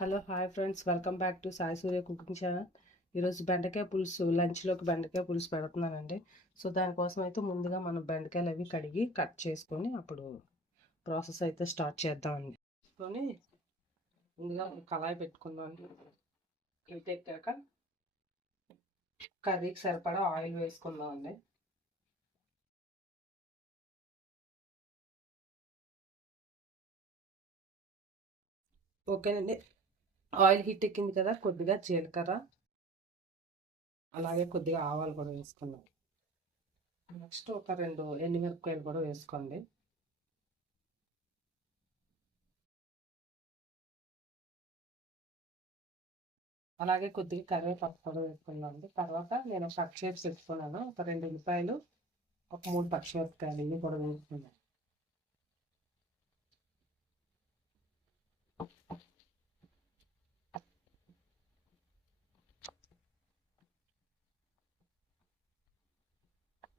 Hello hi friends, welcome back to Sai Surya cooking channel. ఈరోజు బెండకాయ పులుసు లంచ్లోకి బెండకాయ పులుసు పెడుతున్నానండి. సో దానికోసం అయితే ముందుగా మనం బెండకాయలు అవి కడిగి కట్ చేసుకొని అప్పుడు ప్రాసెస్ అయితే స్టార్ట్ చేద్దామండి. తీసుకొని ముందుగా కళాయి పెట్టుకుందామండి. హీట్ ఎక్కాక కర్రీకి సరిపడా ఆయిల్ వేసుకుందామండి. ఓకేనండి, ఆయిల్ హీట్ ఎక్కింది కదా, కొద్దిగా జీలకర్ర అలాగే కొద్దిగా ఆవాలు కూడా వేసుకుందాం. నెక్స్ట్ ఒక 2 ఎండుమిరపకాయలు కూడా వేసుకోండి. అలాగే కొద్దిగా కరివేపాకు కూడా వేసుకుందామండి. తర్వాత నేను కట్ చేసి పెట్టుకున్నాను ఒక 2 ఉల్లిపాయలు, ఒక 3 పచ్చిమిరపకాయలు ఇవి కూడా వేసుకున్నాను.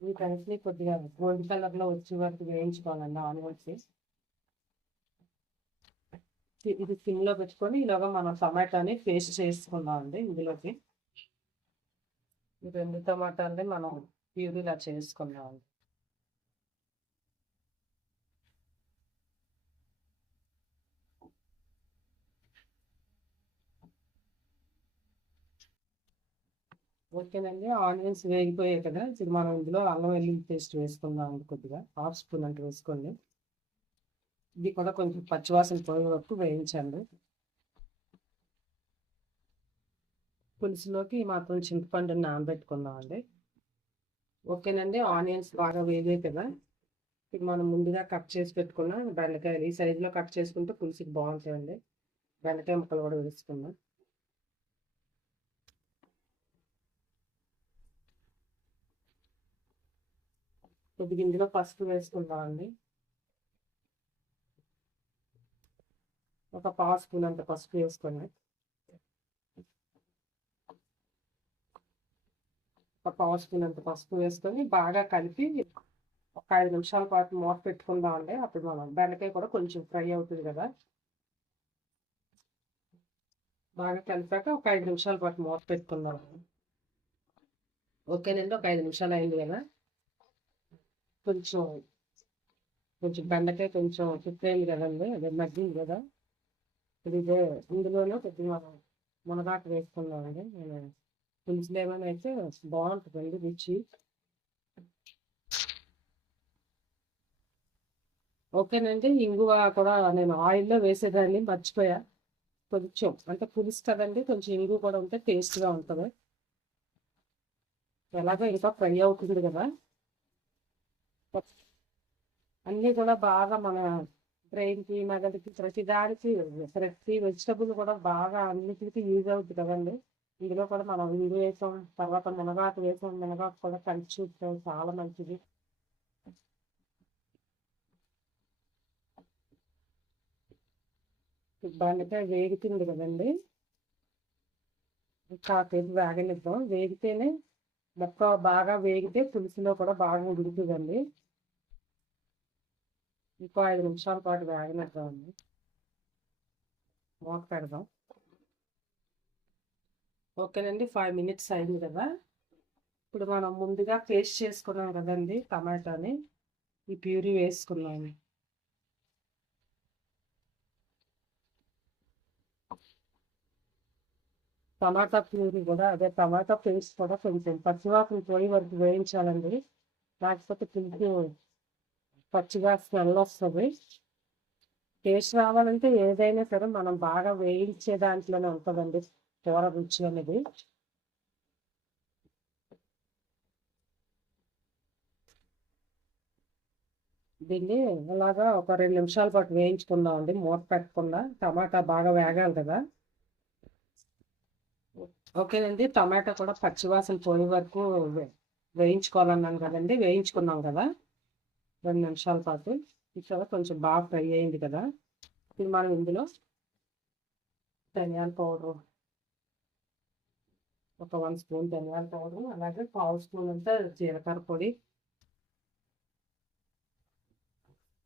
ఈ కలిసి కొద్దిగా గోల్డ్ కలర్లో వచ్చే వరకు వేయించుకోవాలండి ఆనియన్స్. ఇది సిమ్లో పెట్టుకొని ఇలాగా మనం టమాటాని పేస్ట్ చేసుకుందామండి. ఇందులోకి ఈ 2 టమాటాలని మనం ప్యూరీలా చేసుకుందామండి. ఓకేనండి, ఆనియన్స్ వేగిపోయాయి కదా, ఇప్పుడు మనం ఇందులో అల్లం వెల్లుల్లి పేస్ట్ వేసుకుందాం. కొద్దిగా 1/2 స్పూన్ అంటే వేసుకోండి. ఇది కూడా కొంచెం పచ్చివాసన పోయే వరకు వేయించండి. పులుసులోకి మాత్రం చింతపండుని నానబెట్టుకుందామండి. ఓకేనండి, ఆనియన్స్ బాగా వేగాయి కదా, ఇది మనం ముందుగా కట్ చేసి పెట్టుకున్న బెండకాయలు ఈ సైజులో కట్ చేసుకుంటే పులుసుకి బాగుంటాయండి. బెండకాయ ముక్కలు కూడా వేసుకుందాం. కొద్దిగా ఇందులో పసుపు వేసుకుందామండి. ఒక 1/2 స్పూన్ అంత పసుపు వేసుకొని బాగా కలిపి ఒక 5 నిమిషాల పాటు మూత పెట్టుకుందామండి. అప్పుడు మనం బెండకాయ కూడా కొంచెం ఫ్రై అవుతుంది కదా. బాగా కలిపాక ఒక 5 నిమిషాల పాటు మూత పెట్టుకుందాం. ఓకేనండి, ఒక 5 నిమిషాలు అయింది కదా, కొంచెం కొంచెం బెండకాయ కొంచెం కుక్కైంది కదండి, అదే మగ్గింది కదా. ఇది ఇందులోనే కొద్దిగా మనం మునగాకు వేసుకుందామండి. నేను పులుసులు ఏమైనా అయితే బాగుంటుందండి రుచి. ఓకేనండి, ఇంగువ కూడా నేను ఆయిల్లో వేసేదాన్ని మర్చిపోయా. కొంచెం అంటే పులుసు కదండి, కొంచెం ఇంగువ కూడా ఉంటే టేస్ట్గా ఉంటుంది. ఎలాగో ఇంకా ఫ్రై అవుతుంది కదా, అన్నీ కూడా బాగా మన బ్రెయిన్కి మెదడుకి ప్రతి వెజిటబుల్ కూడా బాగా అన్నిటికీ యూజ్ అవుతుంది కదండి. ఇందులో కూడా మనం ఇంగు వేసాం, తర్వాత మునగాకు వేసాం, మునగాకు కూడా కలిసి చూస్తాం, చాలా మంచిది. బెండకాయ వేగుతుంది కదండి, కాసేపు వేగనిద్దాం. వేగితేనే మొక్క బాగా వేగితే పులుసులో కూడా బాగా ఉడుకుతుందండి. ఇంకో 5 నిమిషాల పాటు వేగనిద్దామండి. మూత పెడదాం. ఓకేనండి, 5 మినిట్స్ అయింది కదా, ఇప్పుడు మనం ముందుగా పేస్ట్ చేసుకున్నాం కదండి టమాటాని, ఈ ప్యూరీ వేసుకున్నాము. టమాటా ప్యూరీ కూడా అదే టమాటా పేస్ట్ కూడా కొంచెం పచ్చివాసన పోయి వరకు వేయించాలండి, లేకపోతే పులుసు పచ్చిగా స్మెల్ వస్తుంది. టేస్ట్ రావాలంటే ఏదైనా సరే మనం బాగా వేయించే దాంట్లోనే ఉంటుందండి కూర రుచి అనేది. దీన్ని అలాగా ఒక 2 నిమిషాల పాటు వేయించుకుందాం అండి, మూత పెట్టకుండా. టమాటా బాగా వేగాలి కదా. ఓకేనండి, టమాటా కూడా పచ్చివాసన పోయే వరకు వేయించుకోవాలన్నాను కదండి, వేయించుకున్నాం కదా 2 నిమిషాల పాటు. ఇక్కడ కొంచెం బాగా ఫ్రై అయింది కదా, ఇది మనం ఇందులో ధనియాల పౌడర్ ఒక 1 స్పూన్ ధనియాల పౌడర్, అలాగే 1/2 స్పూన్ అంతా జీలకర్ర పొడి,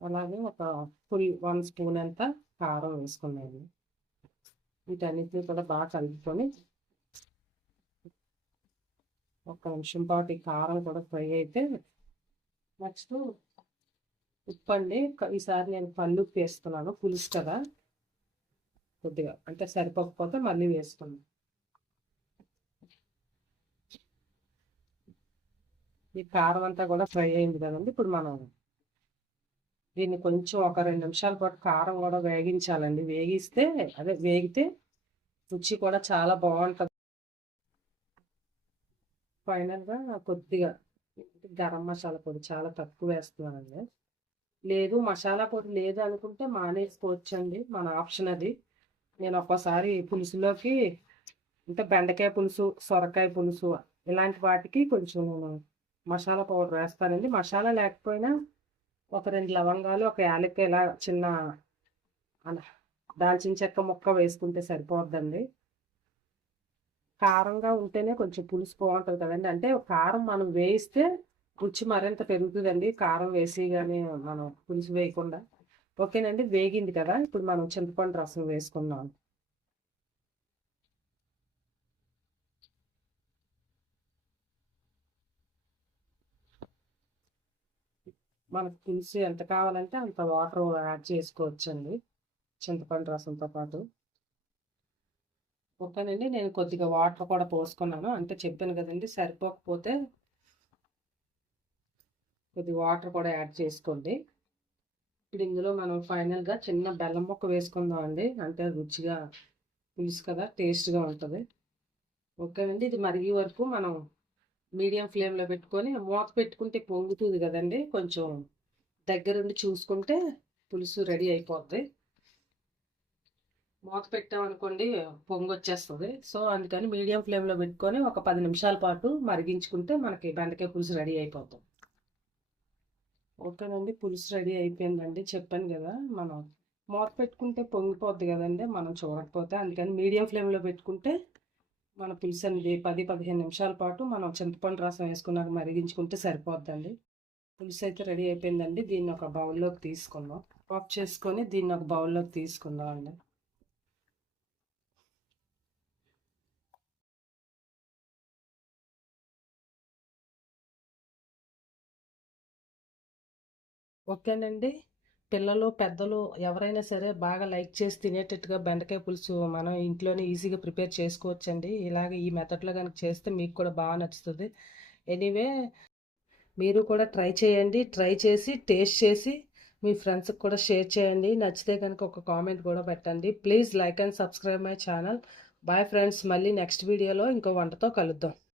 అలాగే ఒక ఫుల్ 1 స్పూన్ అంతా కారం వేసుకున్నాను. వీటన్నిటిని కూడా బాగా కలుపుకొని ఒక్క నిమిషం పాటు ఈ కారం కూడా ఫ్రై అయితే నెక్స్ట్ ఉప్పు అండి. ఈసారి నేను కల్లుప్పు వేస్తున్నాను, పులుసు కదా కొద్దిగా, అంటే సరిపోకపోతే మళ్ళీ వేసుకున్నాను. ఈ కారం అంతా కూడా ఫ్రై అయింది కదండి. ఇప్పుడు మనం దీన్ని కొంచెం ఒక 2 నిమిషాల పాటు కారం కూడా వేగించాలండి. వేగితే రుచి కూడా చాలా బాగుంటుంది. ఫైనల్గా కొద్దిగా గరం మసాలా పొడి చాలా తక్కువ వేస్తున్నానండి. లేదు మసాలా పొడి లేదు అనుకుంటే మానేసుకోవచ్చండి, మన ఆప్షన్ అది. నేను ఒక్కోసారి పులుసులోకి అంటే బెండకాయ పులుసు, సొరకాయ పులుసు ఇలాంటి వాటికి కొంచెం నేను మసాలా పౌడర్ వేస్తానండి. మసాలా లేకపోయినా ఒక 2 లవంగాలు, ఒక యాలక్కాయ ఇలా చిన్న దాల్చిన చెక్క ముక్క వేసుకుంటే సరిపోద్దండి. కారంగా ఉంటేనే కొంచెం పులుసు బాగుంటుంది కదండి. అంటే కారం మనం వేయిస్తే రుచి మరింత పెరుగుతుందండి, కారం వేసి కానీ మనం పులుసు వేయకుండా. ఓకేనండి, వేగింది కదా. ఇప్పుడు మనం చింతపండు రసం వేసుకుందాం. మనకు పులుసు ఎంత కావాలంటే అంత వాటర్ యాడ్ చేసుకోవచ్చండి చింతపండు రసంతో పాటు. ఓకేనండి, నేను కొద్దిగా వాటర్ కూడా పోసుకున్నాను. అంటే చెప్పాను కదండి, సరిపోకపోతే కొద్దిగా వాటర్ కూడా యాడ్ చేసుకోండి. ఇప్పుడు ఇందులో మనం ఫైనల్గా చిన్న బెల్లం ముక్క వేసుకుందాం అండి. అంటే రుచిగా పులుసు కదా, టేస్ట్గా ఉంటుంది. ఓకేనండి, ఇది మరిగే వరకు మనం మీడియం ఫ్లేమ్లో పెట్టుకొని మూత పెట్టుకుంటే పొంగుతుంది కదండి. కొంచెం దగ్గరుండి చూసుకుంటే పులుసు రెడీ అయిపోద్ది. మూత పెట్టామనుకోండి పొంగు వచ్చేస్తుంది. సో అందుకని మీడియం ఫ్లేమ్లో పెట్టుకొని ఒక 10 నిమిషాల పాటు మరిగించుకుంటే మనకి బెండకాయ పులుసు రెడీ అయిపోతుంది. ఓకేనండి, పులుసు రెడీ అయిపోయిందండి. చెప్పాను కదా, మనం మూత పెట్టుకుంటే పొంగిపోద్ది కదండి మనం చూడకపోతే. అందుకని మీడియం ఫ్లేమ్లో పెట్టుకుంటే మన పులుసు అనేది 10-15 నిమిషాల పాటు మనం చింతపండు రసం వేసుకున్నాక మరిగించుకుంటే సరిపోద్దండి. పులుసు అయితే రెడీ అయిపోయిందండి. దీన్ని ఒక బౌల్లోకి తీసుకుందాం. ఆఫ్ చేసుకొని దీన్ని ఒక బౌల్లోకి తీసుకుందాం అండి. ఓకేనండి, పిల్లలు పెద్దలు ఎవరైనా సరే బాగా లైక్ చేసి తినేటట్టుగా బెండకాయ పులుసు మనం ఇంట్లోనే ఈజీగా ప్రిపేర్ చేసుకోవచ్చండి. ఇలాగ ఈ మెథడ్లో కనుక చేస్తే మీకు కూడా బాగా నచ్చుతుంది. ఎనీవే, మీరు కూడా ట్రై చేయండి. ట్రై చేసి టేస్ట్ చేసి మీ ఫ్రెండ్స్కి కూడా షేర్ చేయండి. నచ్చితే కనుక ఒక కామెంట్ కూడా పెట్టండి. Please like and subscribe my channel. Bye friends, మళ్ళీ నెక్స్ట్ వీడియోలో ఇంకో వంటతో కలుద్దాం.